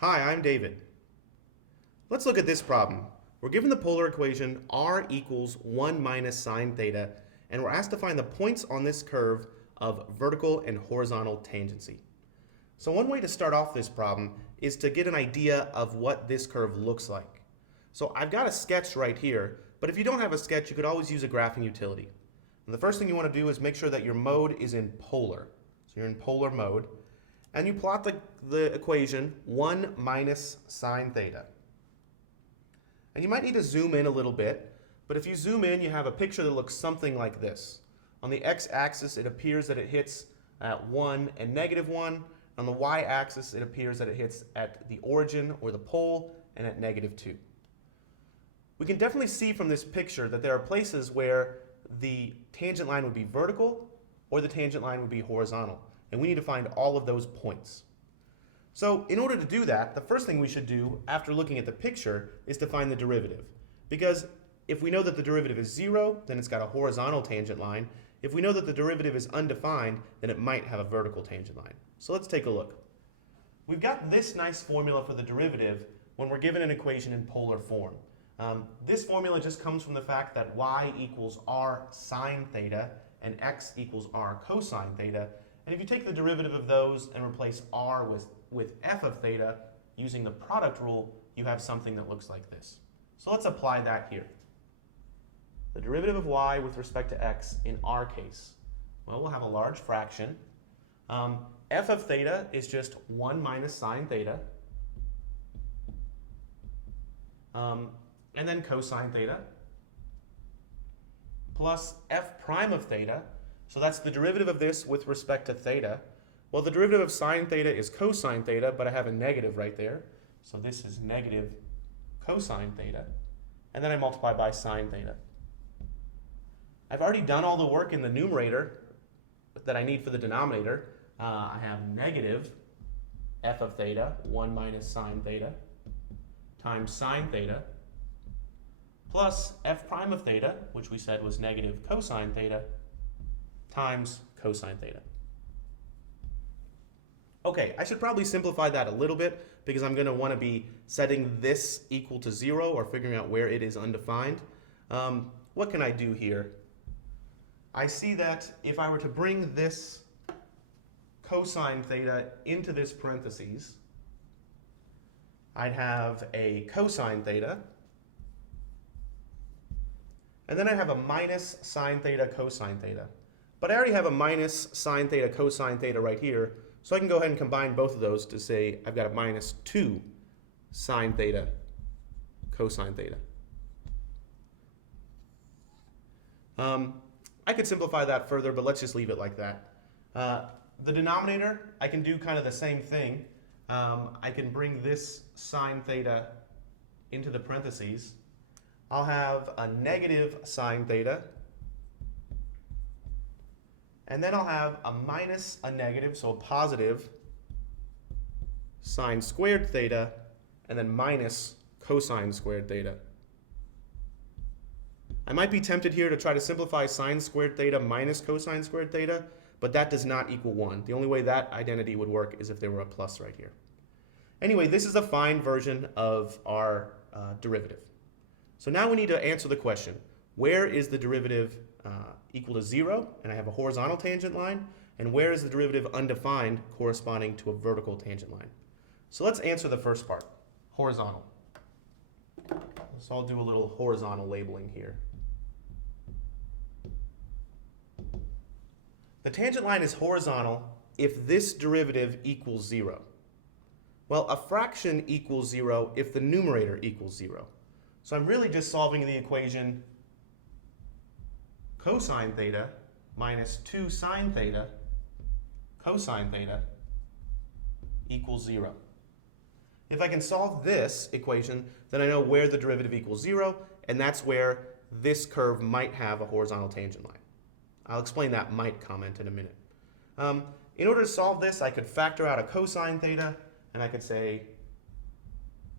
Hi, I'm David. Let's look at this problem. We're given the polar equation r equals 1 minus sine theta, and we're asked to find the points on this curve of vertical and horizontal tangency. So one way to start off this problem is to get an idea of what this curve looks like. So I've got a sketch right here, but if you don't have a sketch, you could always use a graphing utility. And the first thing you want to do is make sure that your mode is in polar. So you're in polar mode. And you plot the equation 1 minus sine theta. And you might need to zoom in a little bit, but if you zoom in, you have a picture that looks something like this. On the x-axis, it appears that it hits at 1 and -1. On the y-axis, it appears that it hits at the origin or the pole and at -2. We can definitely see from this picture that there are places where the tangent line would be vertical or the tangent line would be horizontal. And we need to find all of those points. So in order to do that, the first thing we should do after looking at the picture is to find the derivative. Because if we know that the derivative is 0, then it's got a horizontal tangent line. If we know that the derivative is undefined, then it might have a vertical tangent line. So let's take a look. We've got this nice formula for the derivative when we're given an equation in polar form. This formula just comes from the fact that y equals r sine theta and x equals r cosine theta. And if you take the derivative of those and replace r with f of theta using the product rule, you have something that looks like this. So let's apply that here. The derivative of y with respect to x in our case. Well, we'll have a large fraction. F of theta is just 1 minus sine theta. And then cosine theta plus f prime of theta. So that's the derivative of this with respect to theta. Well, the derivative of sine theta is cosine theta, but I have a negative right there. So this is negative cosine theta. And then I multiply by sine theta. I've already done all the work in the numerator that I need for the denominator. I have negative f of theta, 1 minus sine theta, times sine theta, plus f prime of theta, which we said was negative cosine theta, times cosine theta. Okay, I should probably simplify that a little bit because I'm going to want to be setting this equal to 0 or figuring out where it is undefined. What can I do here? I see that if I were to bring this cosine theta into this parentheses, I'd have a cosine theta, and then I have a minus sine theta cosine theta. But I already have a minus sine theta cosine theta right here, so I can go ahead and combine both of those to say I've got a minus 2 sine theta cosine theta. I could simplify that further, but let's just leave it like that. The denominator, I can do kind of the same thing. I can bring this sine theta into the parentheses. I'll have a negative sine theta, and then I'll have a minus a negative, so a positive sine squared theta, and then minus cosine squared theta. I might be tempted here to try to simplify sine squared theta minus cosine squared theta, but that does not equal 1. The only way that identity would work is if there were a plus right here. Anyway, this is a fine version of our derivative. So now we need to answer the question, where is the derivative equal to 0, and I have a horizontal tangent line, and where is the derivative undefined corresponding to a vertical tangent line? So let's answer the first part, horizontal. So I'll do a little horizontal labeling here. The tangent line is horizontal if this derivative equals 0. Well, a fraction equals 0 if the numerator equals 0. So I'm really just solving the equation cosine theta minus 2 sine theta cosine theta equals 0. If I can solve this equation, then I know where the derivative equals 0, and that's where this curve might have a horizontal tangent line. I'll explain that might comment in a minute. In order to solve this, I could factor out a cosine theta, and I could say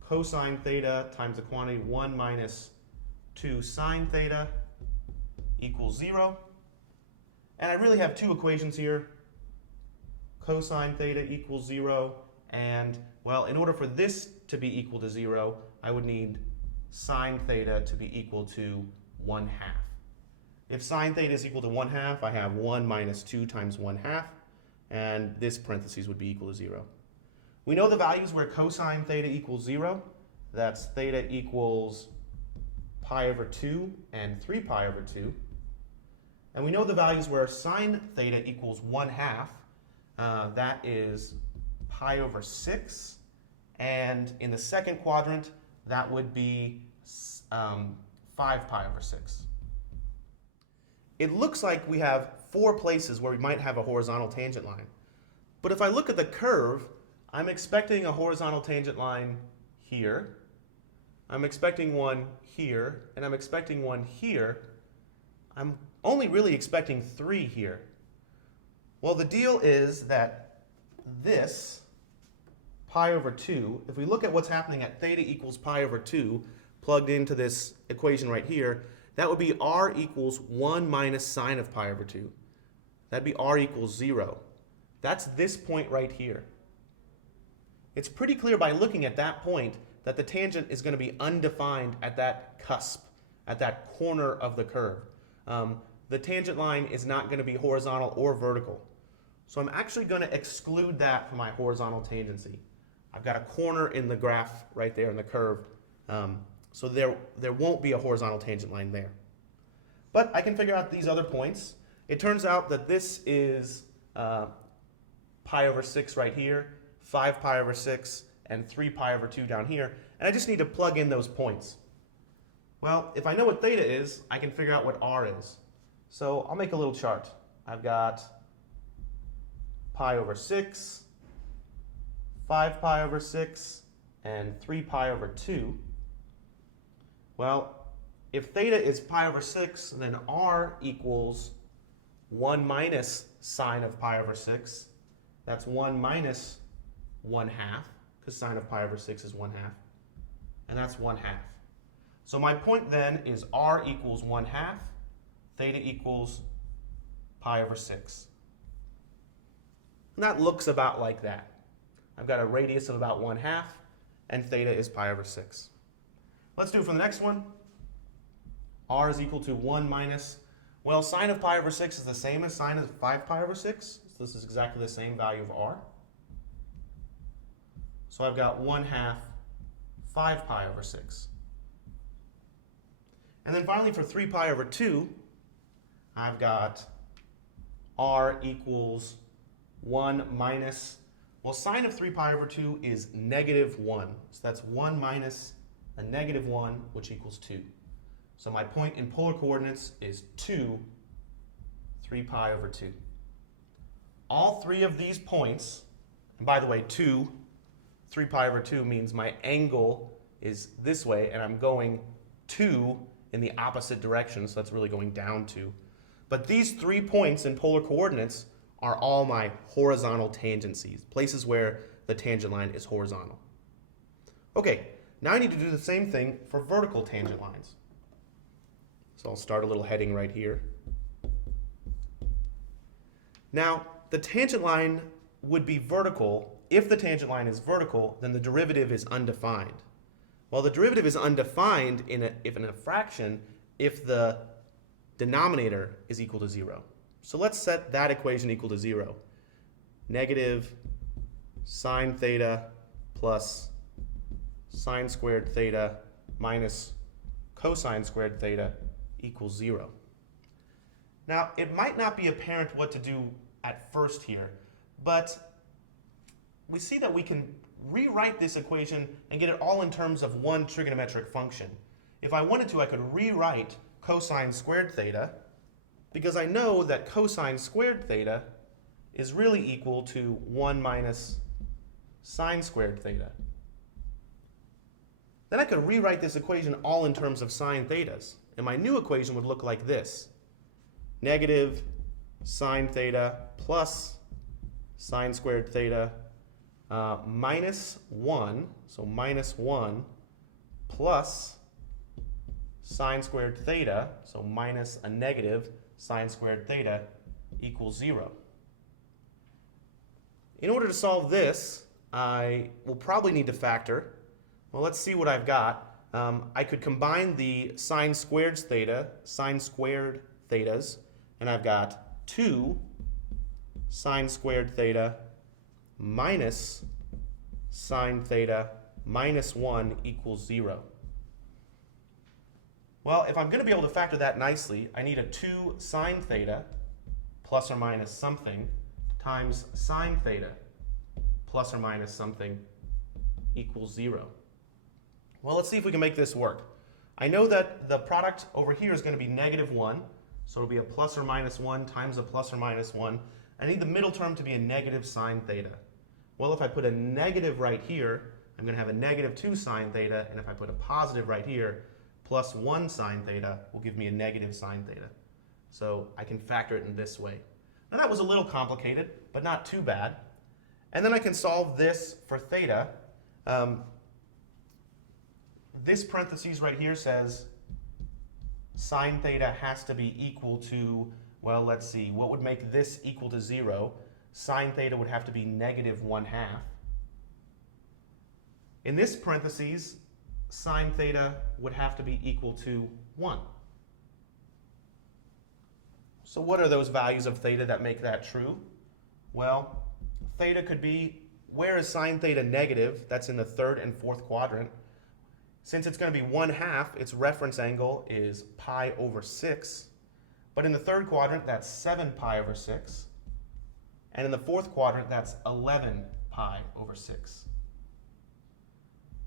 cosine theta times the quantity 1 minus 2 sine theta equals 0. And I really have two equations here. Cosine theta equals 0 And, well, in order for this to be equal to 0, I would need sine theta to be equal to 1/2. If sine theta is equal to 1/2, I have 1 minus 2 times 1/2, and this parentheses would be equal to 0. We know the values where cosine theta equals 0. That's theta equals pi over 2 and 3 pi over 2. And we know the values where sine theta equals 1/2. That is pi over 6. And in the second quadrant, that would be 5 pi over 6. It looks like we have 4 places where we might have a horizontal tangent line. But if I look at the curve, I'm expecting a horizontal tangent line here. I'm expecting one here, and I'm expecting one here. I'm only really expecting 3 here. Well, the deal is that this pi over 2, if we look at what's happening at theta equals pi over 2, plugged into this equation right here, that would be r equals 1 minus sine of pi over 2. That'd be r equals 0. That's this point right here. It's pretty clear by looking at that point that the tangent is going to be undefined at that cusp, at that corner of the curve. The tangent line is not going to be horizontal or vertical. So I'm actually going to exclude that from my horizontal tangency. I've got a corner in the graph right there in the curve, so there won't be a horizontal tangent line there. But I can figure out these other points. It turns out that this is pi over 6 right here, 5 pi over 6, and 3 pi over 2 down here, and I just need to plug in those points. Well, if I know what theta is, I can figure out what r is. So I'll make a little chart. I've got pi over 6, 5 pi over 6, and 3 pi over 2. Well, if theta is pi over 6, then r equals 1 minus sine of pi over 6. That's 1 minus 1/2, because sine of pi over 6 is 1/2. And that's 1/2. So my point then is r equals 1/2, theta equals pi over 6. And that looks about like that. I've got a radius of about 1/2, and theta is pi over 6. Let's do it for the next one. R is equal to 1 minus, well, sine of pi over 6 is the same as sine of 5 pi over 6. So this is exactly the same value of r. So I've got 1/2 5 pi over 6. And then finally for 3 pi over 2, I've got r equals 1 minus, well, sine of 3 pi over 2 is -1. So that's 1 minus a -1, which equals 2. So my point in polar coordinates is 2, 3 pi over 2. All 3 of these points, and by the way, 2, 3 pi over 2 means my angle is this way, and I'm going 2 in the opposite direction, so that's really going down 2. But these 3 points in polar coordinates are all my horizontal tangencies, places where the tangent line is horizontal. Okay, now I need to do the same thing for vertical tangent lines. So I'll start a little heading right here. Now, the tangent line would be vertical. If the tangent line is vertical, then the derivative is undefined. Well, the derivative is undefined in a fraction if the denominator is equal to 0. So let's set that equation equal to 0. Negative sine theta plus sine squared theta minus cosine squared theta equals 0. Now, it might not be apparent what to do at first here, but we see that we can rewrite this equation and get it all in terms of one trigonometric function. If I wanted to, I could rewrite cosine squared theta, because I know that cosine squared theta is really equal to 1 minus sine squared theta. Then I could rewrite this equation all in terms of sine thetas, and my new equation would look like this. Negative sine theta plus sine squared theta minus 1, so minus 1, plus sine squared theta, so minus a negative sine squared theta equals 0. In order to solve this, I will probably need to factor. Well, let's see what I've got. I could combine the sine squared thetas, and I've got 2 sine squared theta minus sine theta minus 1 equals 0. Well, if I'm going to be able to factor that nicely, I need a 2 sine theta plus or minus something times sine theta plus or minus something equals 0. Well, let's see if we can make this work. I know that the product over here is going to be -1, so it'll be a plus or minus 1 times a plus or minus 1. I need the middle term to be a negative sine theta. Well, if I put a negative right here, I'm going to have a -2 sine theta, and if I put a positive right here, plus 1 sine theta will give me a negative sine theta. So I can factor it in this way. Now that was a little complicated, but not too bad. And then I can solve this for theta. This parentheses right here says sine theta has to be equal to, well, let's see, what would make this equal to 0? Sine theta would have to be -1/2. In this parentheses, sine theta would have to be equal to 1. So what are those values of theta that make that true? Well, theta could be, where is sine theta negative? That's in the 3rd and 4th quadrant. Since it's going to be 1/2, its reference angle is pi over 6. But in the 3rd quadrant, that's 7 pi over 6. And in the 4th quadrant, that's 11 pi over 6.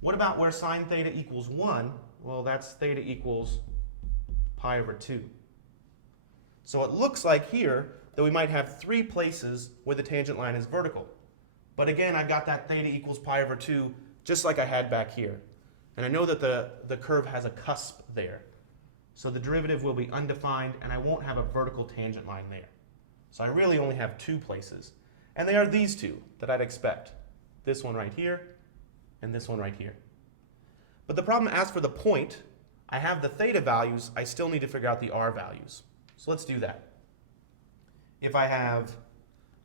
What about where sine theta equals 1? Well, that's theta equals pi over 2. So it looks like here that we might have 3 places where the tangent line is vertical. But again, I've got that theta equals pi over 2 just like I had back here. And I know that the curve has a cusp there. So the derivative will be undefined, and I won't have a vertical tangent line there. So I really only have 2 places. And they are these 2 that I'd expect. This one right here, and this one right here. But the problem, as for the point, I have the theta values, I still need to figure out the r values. So let's do that. If I have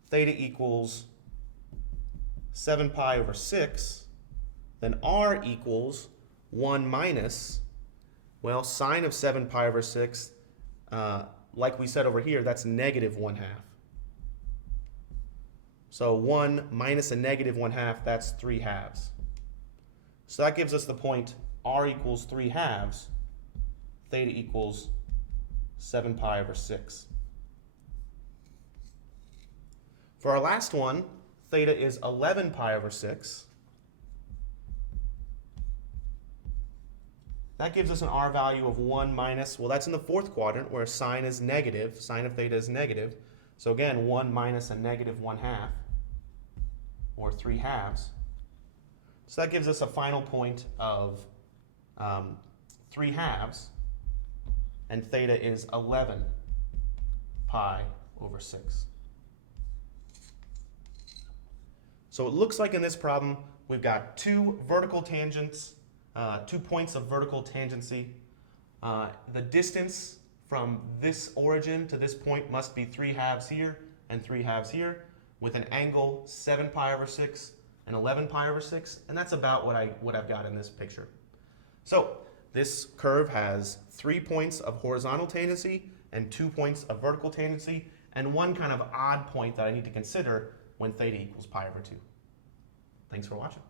theta equals 7 pi over 6, then r equals 1 minus, well, sine of 7 pi over 6, like we said over here, that's -1/2. So 1 minus a -1/2, that's 3/2. So that gives us the point r equals 3/2, theta equals 7 pi over 6. For our last one, theta is 11 pi over 6. That gives us an r value of 1 minus, well, that's in the 4th quadrant where sine is negative, sine of theta is negative. So again, 1 minus a -1/2, or 3/2. So that gives us a final point of 3/2, and theta is 11 pi over 6. So it looks like in this problem, we've got 2 vertical tangents, 2 points of vertical tangency. The distance from this origin to this point must be 3/2 here and 3/2 here, with an angle 7 pi over 6 and 11 pi over 6, and that's about what I've got in this picture. So this curve has 3 points of horizontal tangency and 2 points of vertical tangency, and one kind of odd point that I need to consider when theta equals pi over 2. Thanks for watching.